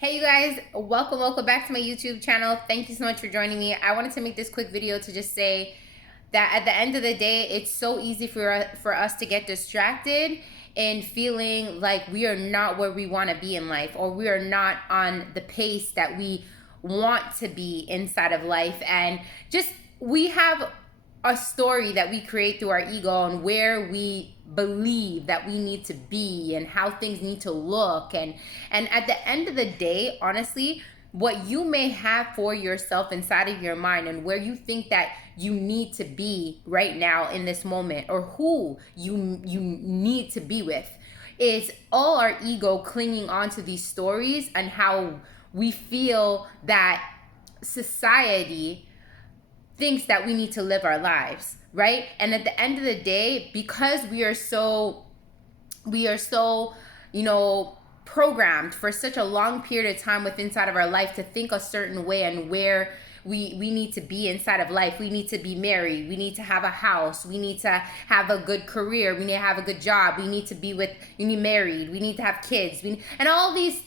Hey you guys, welcome back to my YouTube channel. Thank you so much for joining me. I wanted to make this quick video to just say that at the end of the day, it's so easy for us to get distracted and feeling like we are not where we want to be in life, or we are not on the pace that we want to be inside of life. And just we have a story that we create through our ego and where we believe that we need to be and how things need to look, and at the end of the day, honestly, what you may have for yourself inside of your mind and where you think that you need to be right now in this moment, or who you need to be with, is all our ego clinging onto these stories and how we feel that society thinks that we need to live our lives, right? And at the end of the day, because we are so programmed for such a long period of time within inside of our life to think a certain way and where we need to be inside of life. We need to be married, we need to have a house, we need to have a good career, we need to have a good job, we need to be married, we need to have kids, and all these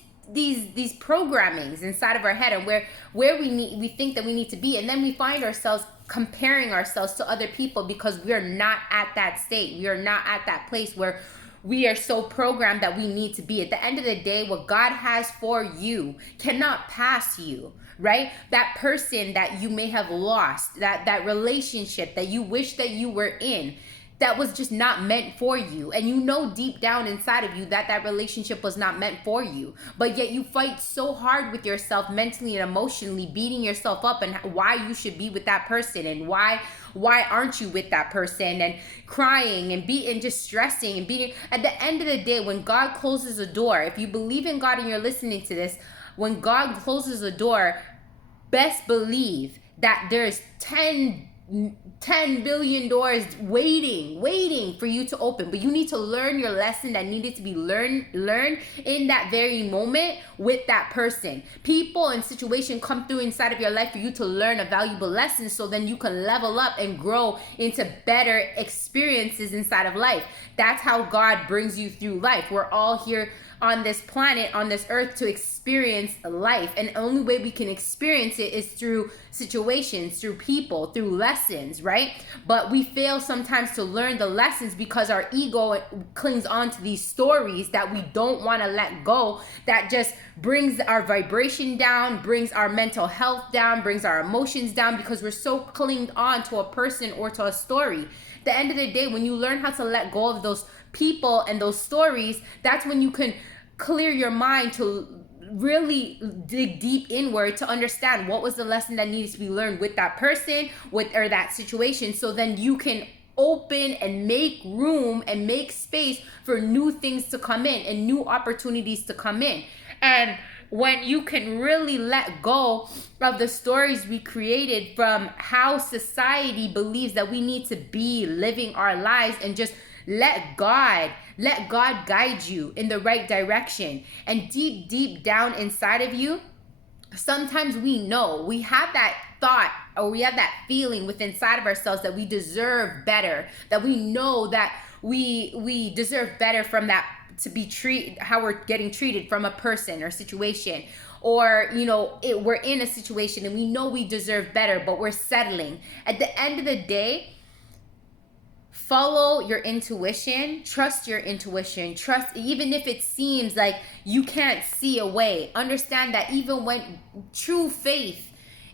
programmings inside of our head, and where we think that we need to be, and then we find ourselves comparing ourselves to other people because we are not at that state, we are not at that place where we are so programmed that we need to be. At the end of the day, what God has for you cannot pass you, right? That person that you may have lost, that relationship that you wish that you were in, that was just not meant for you, and you know deep down inside of you that that relationship was not meant for you, but yet you fight so hard with yourself mentally and emotionally, beating yourself up and why you should be with that person, and why aren't you with that person, and crying and just stressing and beating. At the end of the day, when God closes a door, if you believe in God and you're listening to this, when God closes a door, best believe that there's 10 billion doors waiting for you to open, but you need to learn your lesson that needed to be learned in that very moment with that person. People and situation come through inside of your life for you to learn a valuable lesson, so then you can level up and grow into better experiences inside of life. That's how God brings you through life. We're all here on this planet, on this earth, to experience life, and the only way we can experience it is through situations, through people, through lessons, right? But we fail sometimes to learn the lessons because our ego clings on to these stories that we don't want to let go, that just brings our vibration down, brings our mental health down, brings our emotions down, because we're so clinged on to a person or to a story. At the end of the day, when you learn how to let go of those people and those stories, that's when you can clear your mind to really dig deep inward to understand what was the lesson that needs to be learned with that person, or that situation, so then you can open and make room and make space for new things to come in and new opportunities to come in. And when you can really let go of the stories we created from how society believes that we need to be living our lives, and just let God guide you in the right direction. And deep down inside of you, sometimes we have that thought, or we have that feeling within inside of ourselves that we deserve better, that we know that we deserve better from that, to be treated how we're getting treated from a person or situation, or we're in a situation and we know we deserve better, but we're settling. At the end of the day, follow your intuition, trust your intuition, trust even if it seems like you can't see a way. Understand that even when true faith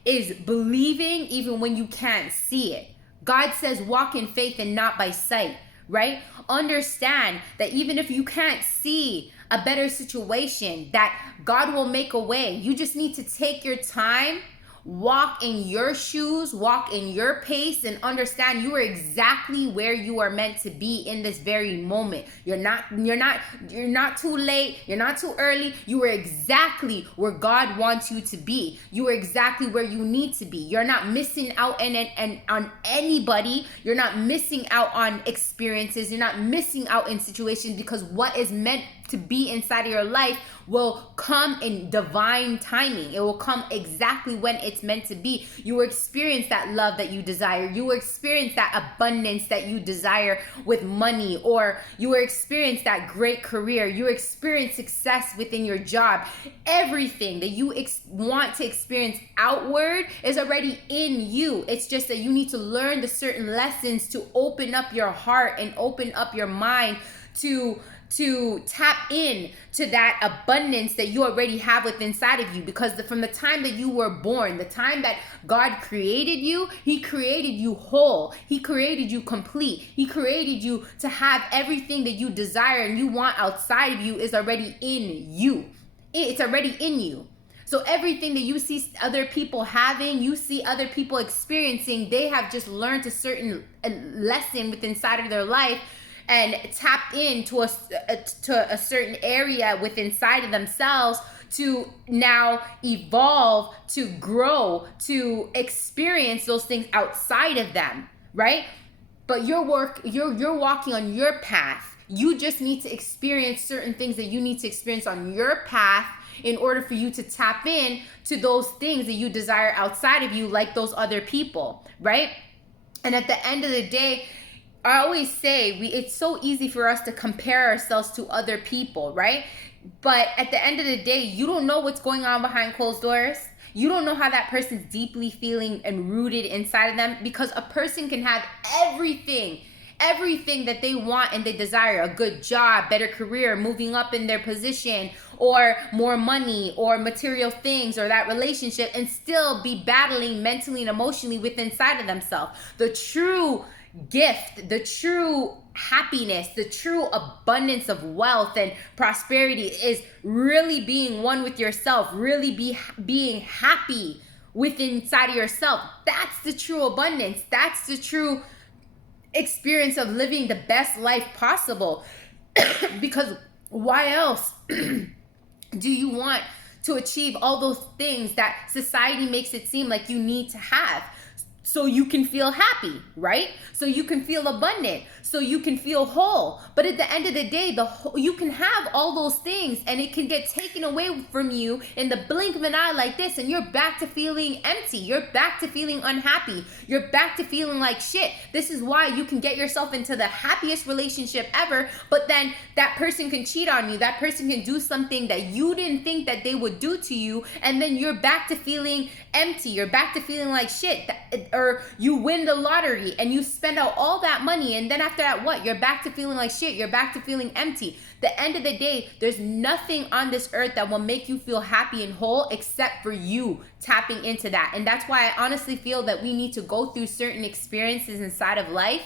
is believing, even when you can't see it. God says walk in faith and not by sight, right? Understand that even if you can't see a better situation, that God will make a way. You just need to take your time, walk in your shoes, walk in your pace, and understand you are exactly where you are meant to be in this very moment. You're not too late, you're not too early. You are exactly where God wants you to be. You are exactly where you need to be. You're not missing out on anybody. You're not missing out on experiences. You're not missing out in situations, because what is meant to be inside of your life will come in divine timing. It will come exactly when it's meant to be. You will experience that love that you desire. You will experience that abundance that you desire with money, or you will experience that great career. You will experience success within your job. Everything that you want to experience outward is already in you. It's just that you need to learn the certain lessons to open up your heart and open up your mind to tap in to that abundance that you already have within inside of you. Because from the time that you were born, the time that God created you, he created you whole. He created you complete. He created you to have everything that you desire and you want outside of you is already in you. It's already in you. So everything that you see other people having, you see other people experiencing, they have just learned a certain lesson within inside of their life and tapped into a certain area within inside of themselves to now evolve, to grow, to experience those things outside of them, right? But you're walking on your path. You just need to experience certain things that you need to experience on your path in order for you to tap in to those things that you desire outside of you, like those other people, right? And at the end of the day, I always say it's so easy for us to compare ourselves to other people, right? But at the end of the day, you don't know what's going on behind closed doors. You don't know how that person's deeply feeling and rooted inside of them, because a person can have everything that they want and they desire: a good job, better career, moving up in their position, or more money, or material things, or that relationship, and still be battling mentally and emotionally within inside of themselves. The true gift, the true happiness, the true abundance of wealth and prosperity is really being one with yourself, really being happy within inside of yourself. That's the true abundance. That's the true experience of living the best life possible. Because why else do you want to achieve all those things that society makes it seem like you need to have? So you can feel happy, right? So you can feel abundant, so you can feel whole. But at the end of the day, you can have all those things and it can get taken away from you in the blink of an eye like this, and you're back to feeling empty. You're back to feeling unhappy. You're back to feeling like shit. This is why you can get yourself into the happiest relationship ever, but then that person can cheat on you. That person can do something that you didn't think that they would do to you, and then you're back to feeling empty. You're back to feeling like shit. Or you win the lottery and you spend out all that money, and then after that, what? You're back to feeling like shit. You're back to feeling empty. The end of the day, there's nothing on this earth that will make you feel happy and whole except for you tapping into that. And that's why I honestly feel that we need to go through certain experiences inside of life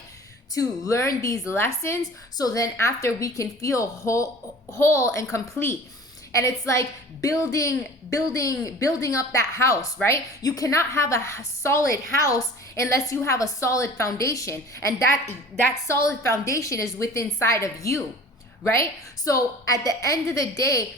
to learn these lessons, so then after we can feel whole and complete. And it's like building up that house, right? You cannot have a solid house unless you have a solid foundation. And that solid foundation is within inside of you, right? So at the end of the day,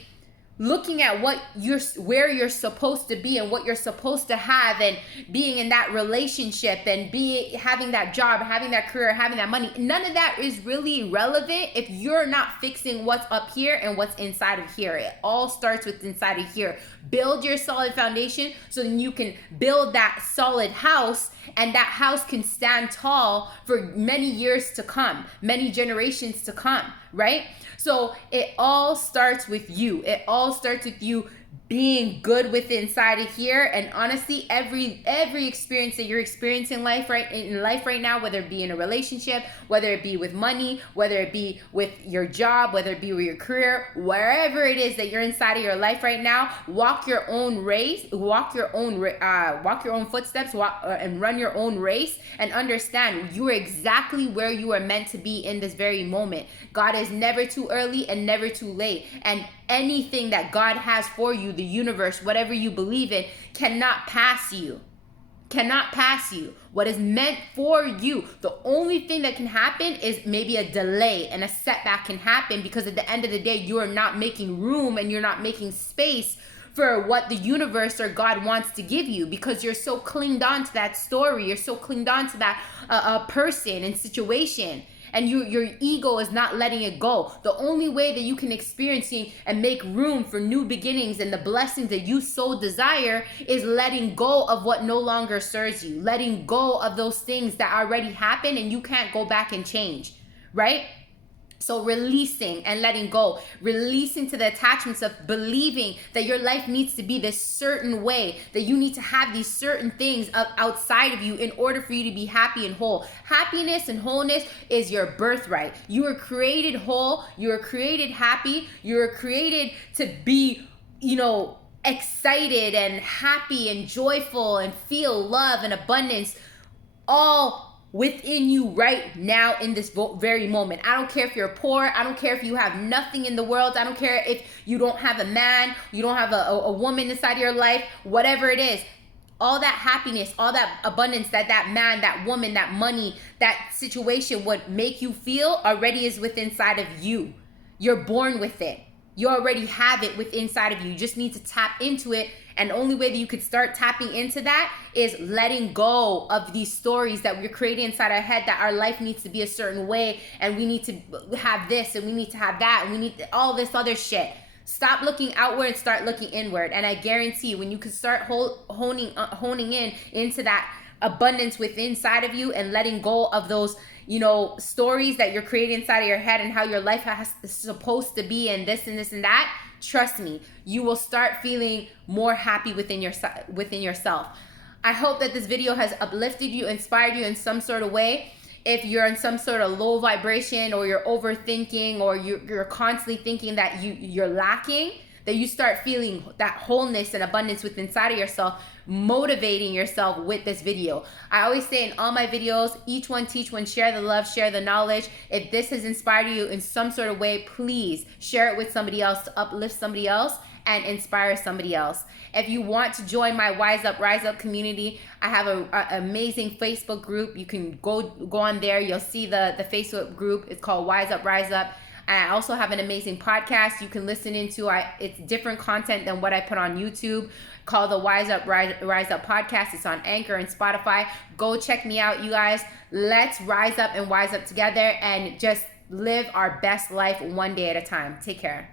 looking at where you're supposed to be and what you're supposed to have, and being in that relationship, and having that job, having that career, having that money, none of that is really relevant if you're not fixing what's up here and what's inside of here. It all starts with inside of here. Build your solid foundation so then you can build that solid house, and that house can stand tall for many years to come, many generations to come, right? So it all starts with you. It all starts with you being good with inside of here. And honestly, every experience that you're experiencing in life right now, whether it be in a relationship, whether it be with money, whether it be with your job, whether it be with your career, wherever it is that you're inside of your life right now, walk your own race, walk your own footsteps, and run your own race, and understand you are exactly where you are meant to be in this very moment. God is never too early and never too late. And anything that God has for you, the universe, whatever you believe in, cannot pass you. Cannot pass you. What is meant for you, the only thing that can happen is maybe a delay, and a setback can happen, because at the end of the day, you are not making room and you're not making space for what the universe or God wants to give you, because you're so clinged on to that story. You're so clinged on to that person and situation. and your ego is not letting it go. The only way that you can experience and make room for new beginnings and the blessings that you so desire is letting go of what no longer serves you, letting go of those things that already happened and you can't go back and change, right? So releasing and letting go, releasing to the attachments of believing that your life needs to be this certain way, that you need to have these certain things outside of you in order for you to be happy and whole. Happiness and wholeness is your birthright. You were created whole, you were created happy, you were created to be, excited and happy and joyful and feel love and abundance all within you right now in this very moment. I don't care if you're poor. I don't care if you have nothing in the world. I don't care if you don't have a man, you don't have a woman inside your life, whatever it is. All that happiness, all that abundance that man, that woman, that money, that situation would make you feel already is within inside of you. You're born with it. You already have it within inside of you. You just need to tap into it. And the only way that you could start tapping into that is letting go of these stories that we're creating inside our head, that our life needs to be a certain way and we need to have this and we need to have that and we need all this other shit. Stop looking outward and start looking inward. And I guarantee you, when you can start honing in into that abundance within inside of you and letting go of those stories that you're creating inside of your head and how your life is supposed to be and this and this and that, trust me, you will start feeling more happy within yourself. I hope that this video has uplifted you, inspired you in some sort of way. If you're in some sort of low vibration or you're overthinking or you're constantly thinking that you're lacking, that you start feeling that wholeness and abundance within inside of yourself, motivating yourself with this video. I always say in all my videos, each one teach one, share the love, share the knowledge. If this has inspired you in some sort of way, please share it with somebody else to uplift somebody else and inspire somebody else. If you want to join my Wise Up, Rise Up community, I have an amazing Facebook group. You can go on there. You'll see the Facebook group. It's called Wise Up, Rise Up. I also have an amazing podcast you can listen into. It's different content than what I put on YouTube, called the Wise Up, Rise Up podcast. It's on Anchor and Spotify. Go check me out, you guys. Let's rise up and wise up together and just live our best life one day at a time. Take care.